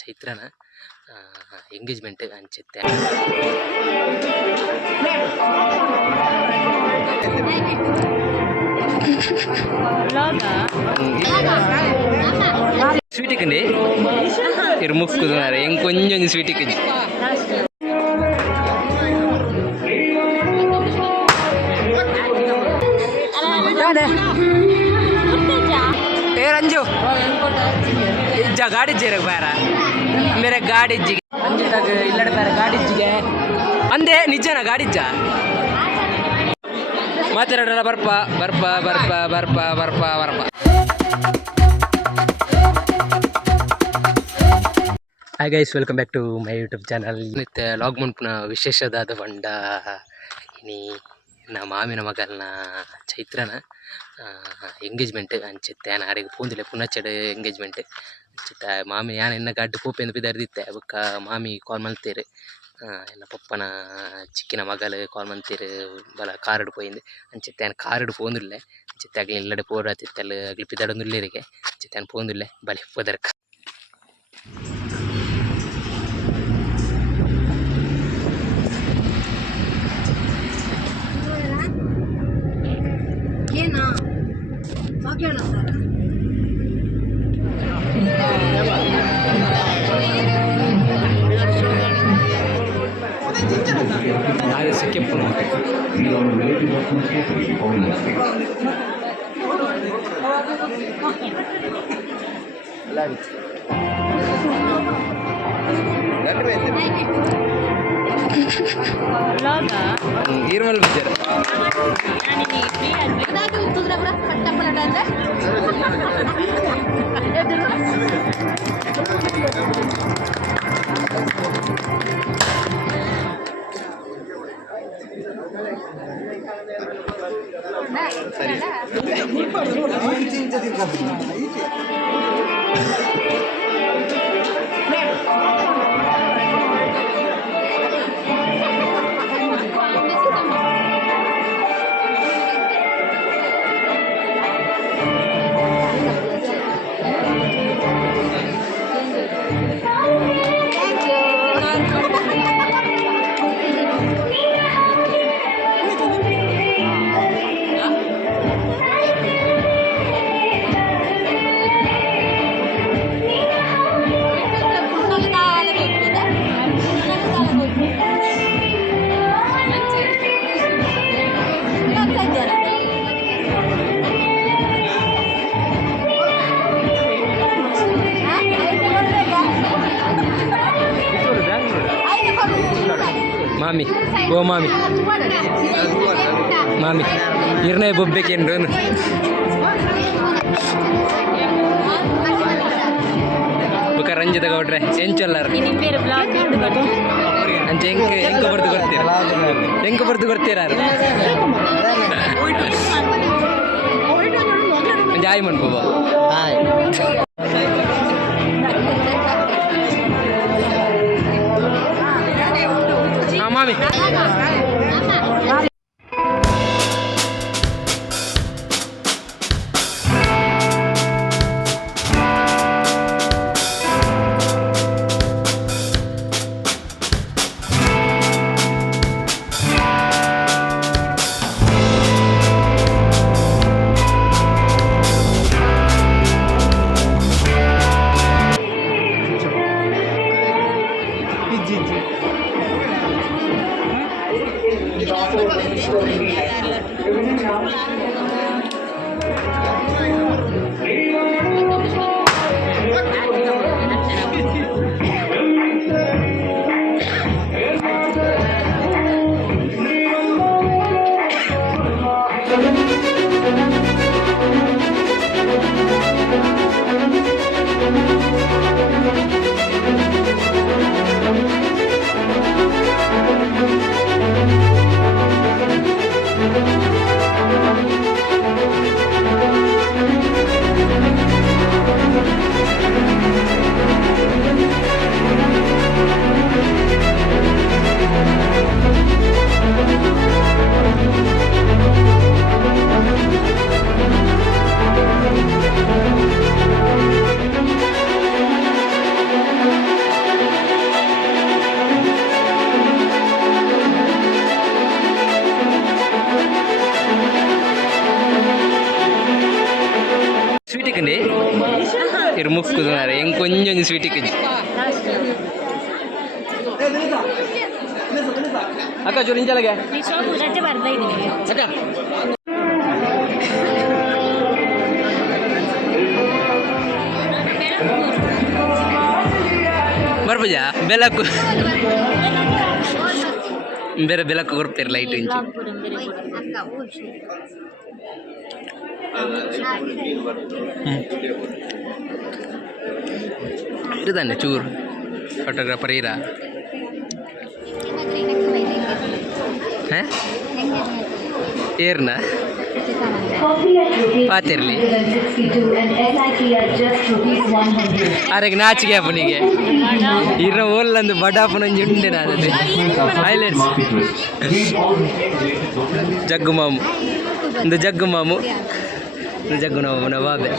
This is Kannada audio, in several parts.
ಚೈತ್ರನ ಎಂಗೇಜ್ಮೆಂಟ್ ಅನ್ಸುತ್ತೆ. ಸ್ವೀಟಿಗೆ ಇರು ಮುಕ್ಕುದು ಹೆಂಗೆ ಕೊಂಚ ಸ್ವೀಟಿಗೆ ರಂಜು ಇಜ್ಜ ಗಾಡಿ ಜೀರಗೆ ಬೇರ ಮೇರೆ ಗಾಡಿ ಇಜ್ಜಿಗೆ ಅಂಜಿಟಾಗ ಇಲ್ಲಡೆ ಬೇರೆ ಗಾಡಿ ಇಜ್ಜಿಗೆ ಅಂದೆ ನಿಜನ ಗಾಡಿ ಇಜ್ಜ ಮಾತಾಡೋಣ ಬರ್ಪ ಬರ್ಪ ಬರ್ಪ ಬರ್ಪ ಬರ್ಪ ಬರ್ಪ. Hi guys, welcome back to my YouTube channel. ಮತ್ತೆ ಲಾಗ್ ಮುನ್ಪುನ ವಿಶೇಷದಾದ ಬಂಡ ಇನಿ ನಮ್ಮ ಮಾಮಿನ ಮಗಲ್ನ ಚೈತ್ರನ ಎಂಗೇಜ್ಮೆಂಟ್ ಅಂಚೆತ್ತೆ ನಾಡಿಗೆ ಪೂಂದಿಲೆ ಪುನಚ್ಚಡ್ ಎಂಗೇಜ್ಮೆಂಟ್ ಅಂಚೆತ್ತೆ ಮಾಮಿ ಯಾನ ಎನ್ನ ಗಡ್ಡು ಪೂಪೆಂದು ಬಿದರ್ದಿತ್ತೆ ಬೊಕ್ಕ ಮಾಮಿ ಕಾಲ್ ಮಲ್ತೇರು ಎನ್ನ ಪಪ್ಪನ ಚಿಕ್ಕಿನ ಮಗಲು ಕಾಲ್ ಮಲ್ತೇರು ಬಲ ಕಾರಡು ಪೋಯಿಂದು ಅಂಚೆತ್ತೆ ನಾನು ಕಾರಡು ಪೋಂದುಲ್ಲೆ ಅಂಚೆತ್ತೆ ಆಗ್ಲಿ ಇಲ್ಲಡೆ ಪೋಡಾತಿತ್ತಲ್ಲ ಆಗ್ಲಿ ಪಿದಾಡೊಂದುಲ್ಲೇರಿಗೆ ಅಂಚೆತ್ತೆ ನಾನು ಪೋಂದುಲ್ಲೆ ಬಲೆ ಪೋದರ್ಕ. ಈರ್ಮಲ್ ಬಿದ್ದಾರ ಮಾಮಿ ಓ ಮಾಮಿ ಮಾಮಿ ಇರ್ನೇ ಬೊಬ್ಬೇಕೇನು ಬುಕ್ಕ ರಂಜಿತ ಗೌಡ್ರೆ ಎಂಚೊಲ್ಲಾರ ಅಂಚೆ ಹೆಂಗೆ ಬರ್ದು ಕೊಡ್ತೀರ ಹೆಂಗೆ ಬರ್ದು ಕೊಡ್ತೀರಾರು ಜಾಯ್ ಮನ್ಬೋಬ ಮಾಮಿ ಮುಕ್ಕುದು ಹೆಂಗೆ ಕೊಂಚ ಸ್ವೀಟಿಗೆ ಅಕ್ಕ ಚೂರು ಇಂಚಲಗೆ ಬರ್ಬುಜ ಬೆಳಕು ಬೇರೆ ಬೆಳಕು ಕೊಡ್ತೀರಿ ಲೈಟ್ ಇಂಚು ಇರುದಾನೆ ಚೂರು ಫೋಟೋಗ್ರಾಫರ್ ಇರಾ ಏರ್ನ ಪಾತಿರ್ಲಿ ಅರೆಗೆ ನಾಚಿಕೆ ಅಪ್ಪನಿಗೆ ಇರೋ ಓಲ್ಲಂದು ಬಡಾಪನಂಜಿ ಉಂಡೆ ನಾನು ಹೈಲೈಟ್ಸ್ ಜಗ್ಗು ಮಾಮು ಒಂದು ಜಗ್ಗು ಮಾಮು ಒಂದು ಜಗ್ಗು ಮಾಮನ ಬಾಬೆ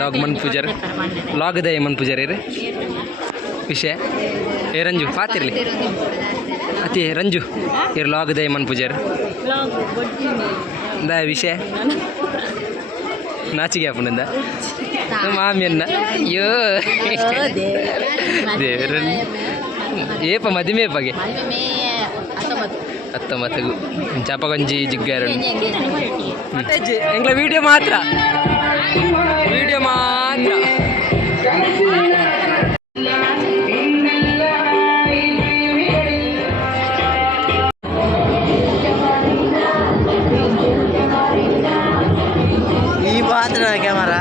ಲಾಗ್ ಮನ್ ಪೂಜಾರ್ ಲಾಗ್ ದೇ ಮನ್ ಪೂಜಾರಿ ರೀ ವಿಷಯ ಏ ರಂಜು ಪಾತಿರ್ಲಿ ಅತಿ ರಂಜು ಇರ್ ಲಾಗ್ ದೇ ಮನ್ ಪೂಜಾರ್ ದ ವಿಷಯ ನಾಚಿಗೆ ಅಪ್ಪನಿಂದ ಮಾಮಿಯನ್ನ ಅಯ್ಯೋ ದೇವರನ್ನ ಏಪ ಮದಿಮೇಪಗೆ 19 ಚಾಪಗಂಜಿ ಜಿಗ್ಗಾರ ಎಂಗ್ಲ ವಿಡಿಯೋ ಮಾತ್ರ ಈ ಮಾತ್ರ ಕ್ಯಾಮರಾ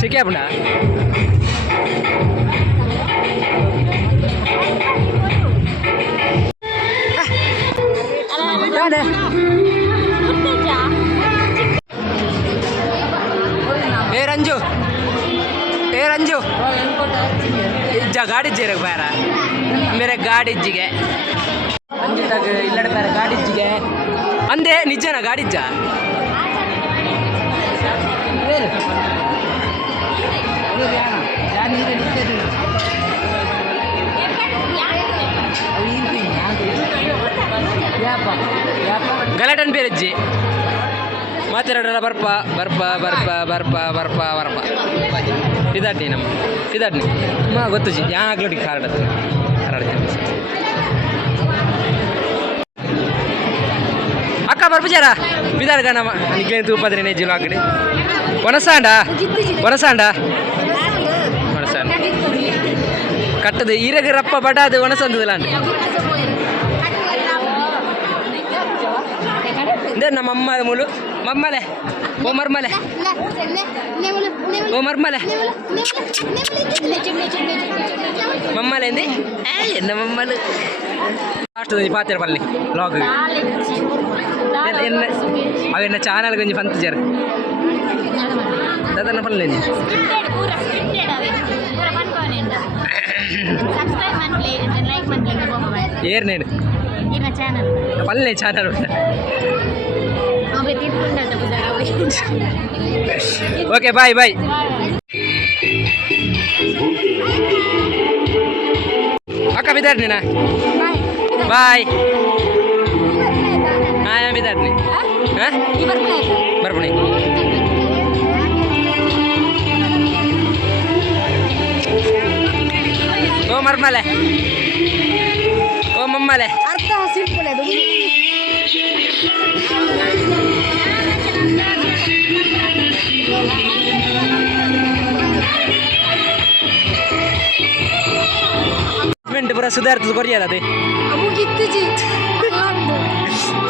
ಸಿಕ್ಕಾ ಬಣ್ಣ ए रंजू गाड़ी जेर पैर मेरे गाड़ी जिगे अंजू तक इल्लड़ पैर गाड़ी जिगे अंदे निजना गाड़ी जा ಗಲಾಟನ್ ಬೇರೆಜ್ಜಿ ಮಾತಾಡೋಣ ಬರ್ಪ ಬರ್ಪ ಬರ್ಪ ಬರ್ಪ ಬರ್ಪ ಬರ್ಪ ಇದಾಡ್ನಿ ನಮ್ಮ ಇದಾಡ್ನಿ ಗೊತ್ತು ಜಿ ಯಾವಾಗಲೂ ಕಾರಡತ್ತೆ ಅಕ್ಕ ಬರ್ಪುಜಾರ ಬಿದಾರ್ಗ ನಮ್ಮ ನಿಗ್ಲೇನು ತೂಪದ್ರೆ ನೆಜ್ಜಿಲು ಆ ಕಡೆ ಒನಸಾಂಡ ಕಟ್ಟದು ಈರಗ ರಪ್ಪ ಬಡ ಅದು ಒಣಸಂದದಿಲ್ಲ ಅಂದೆ ನಮ್ಮ ಅಮ್ಮ ಮೂಲು ಮಮ್ಮಲೆ ಓ ಮರ್ಮಲೆ ಮಮ್ಮಲೆ ಎಂದಿ ಎನ್ನ ಮಮ್ಮಲು ಅಷ್ಟು ಪಾತ್ರ ಪಲ್ಲಿ ಲಾಗ್ ಅವೆನ್ನ ಚಾನಲ್ ಕೊಂಚ ಪಂತ ಜರ ದದನ ಪಲ್ಲೆ ಏರ್ನೇನು ಪಲ್ಲೆ ಚಾನಲ್ ಓಕೆ ಬಾಯ್ ಬಾಯ್ ಅಕ್ಕ ಬಿದ್ದಾಡ್ನಿನ ಬಾಯ್ ಹಾಂ ಬಿದ್ದಾಡ್ನಿ ಹಾಂ ಬರ್ಬಣಿ ಓ ಮರ್ಮಲೆ ಓ ಮಮ್ಮಲೆ ಅರ್ಥ ಸಿಂಪಲ್ ಅದು ಪೂರ ಸುಧಾರಿತದ ಕೊರಿಯಲ್ಲ ಅದೇ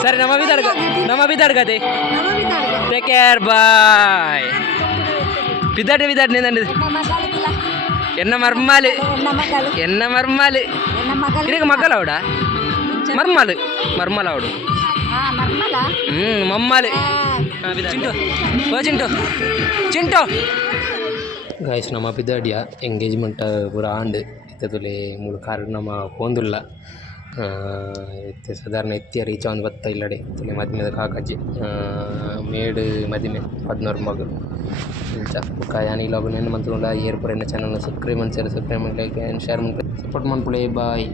ಸರಿ ನಮ್ಮ ಬಿದ್ದಾಡ್ಗದೆ ಟೇಕ್ ಕೇರ್ ಬಾಯ್ ಬಿದ್ದಾಡಿ ಎನ್ನ ಮರ್ಮಾಲು ಇದಕ್ಕೆ ಮಕ್ಕಳ ಅವಡ ಮರ್ಮಲ ಅವಡು ಮಮ್ಮಲು ಚಿಂಟು ಗಾಯ್ಸ್ ನಮ್ಮ ಬಿದ್ದಾಡಿಯ ಎಂಗೇಜ್ಮೆಂಟ್ ಪೂರ ಆಂಡ್ ಇತ್ತದಲೆ ಮೂಲ ಕಾರಣ ನಮ್ಮ ಪೋಂದುಲ್ಲ ಸಾಧಾರಣ ಎತ್ತಿಯ ರೀಚ ಒಂದು ಬತ್ತ ಇಲ್ಲಡೆ ತುಲೆ ಮದಿಮೆದ ಕಾಕಾಜಿ ಮೇಡ್ ಮದಿಮೆ 14 ಮಗು ಇಂಚ ಬೊಕ ಯಾನ್ ಈ ಲಾಗ್ ನೆನ್ನೆ ಮಂತುಂಡ ಏರ್ ಪೂರ ಎನ್ನ ಚಾನಲ್ನ ಸಬ್ಸ್ಕ್ರೈಬ್ ಮನ್ಪುವೆರ್ ಸಬ್ಸ್ಕ್ರೈಬ್ ಮಾಡಿ ಲೈಕ್ ಆ್ಯಂಡ್ ಶೇರ್ ಮನ್ಪುವೆರ್ ಸಪೋರ್ಟ್ ಮನ್ಪುಳೆ ಬಾಯ್.